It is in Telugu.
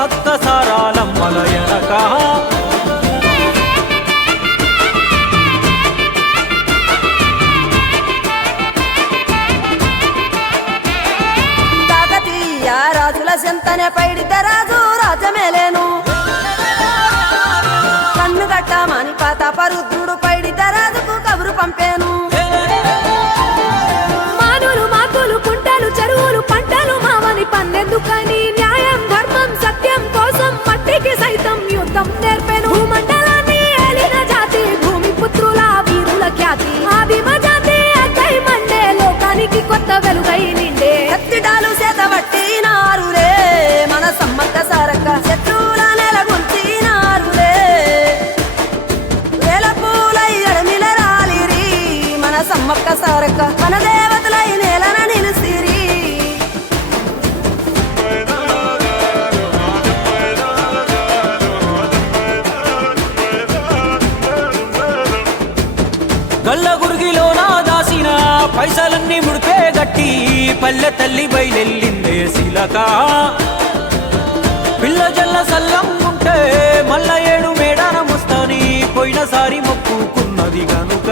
సమ్మక్క సారాలమ్మల ఎనక కాకతీయ రాజుల చెంతనే పైడిత రాజు రాజమేలేను కన్ను గట్టమని ప్రతాపరుద్రుడు పైడిత రాజుకు కబురు పంపేను మానులు మాకులు కుంటలు చెరువులు పంటలు మావని పన్నెందుకని న్యాయం ధర్మం సత్యం కోసం మట్టికి సైతం యుద్ధం నేర్పెను మండలాన్ని ఏలిన జాతి భూమి పుత్రుల వీరుల ఖ్యాతి ఆదిమ జాతి అక్కై మండే లోకానికి కొత్త వెలుగై నిండే కత్తిడాలు చేతబట్టినారులే మన సమ్మక్క సారక్క శత్రువుల నెలగొల్చినారులే వేల పూలై అడమిల రాలిరి మన సమ్మక్క సారక్క మన దేవతలై నేలన నిలిసిరి గల్ల గురిగిలోన దాసిన పైసలన్నీ ముడిపే గట్టి పల్లె తల్లి బయలెల్లిందే శిలక పిల్ల జల్ల సల్లంగుంటే మల్ల ఏడు మేడాన ముస్తాని పోయినసారి మొక్కుకున్నది గనుక